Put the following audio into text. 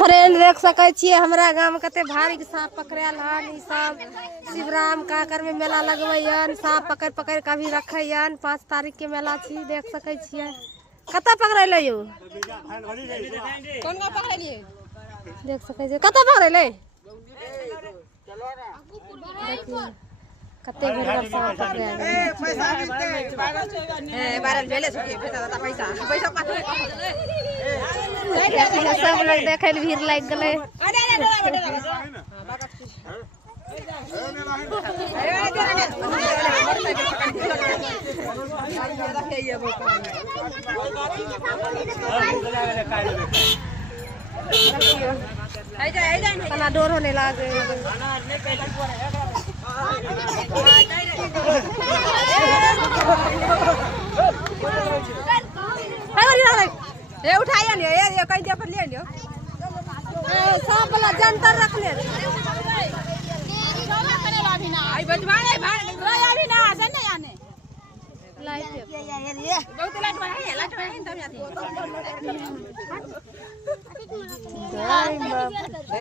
Friend देख सकै छियै हमरा गांव कते भारी सांप पकड़ल हन। ई सब शिवराम काकर में मेला लगवैयन। सांप पकड़ पकड़ के भी रखैयन। 5 तारीख के मेला छी, देख सकै छियै। कतऽ पकड़ले यौ? कौन का पकड़लिए? देख सकै छियै कतऽ पकड़ले? कते भरल सांप पकड़ल। वायरल भेले छके पैसा पैसा सब लोग देखे भीड़ लग गए। डोर होने लगे। ये उठाया नहीं ये कहीं दिया पर ले लियो। सांप वाला जंतर रखले। आई बजवाने भाग अभी ना आसन नहीं आने। लाइट बहुत लाइट है तब जाती है।